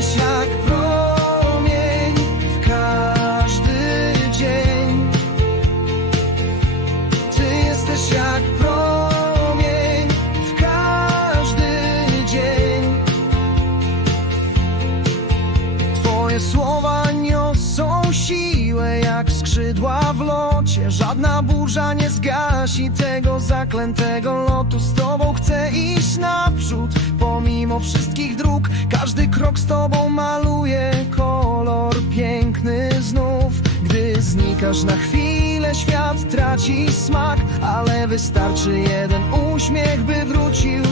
jesteś jak promień w każdy dzień. Ty jesteś jak promień w każdy dzień. Twoje słowa niosą siłę jak skrzydła w locie. Żadna burza nie zgasi tego zaklętego lotu. Z Tobą chcę naprzód, pomimo wszystkich dróg. Każdy krok z Tobą maluje kolor piękny znów. Gdy znikasz na chwilę, świat traci smak, ale wystarczy jeden uśmiech, by wrócił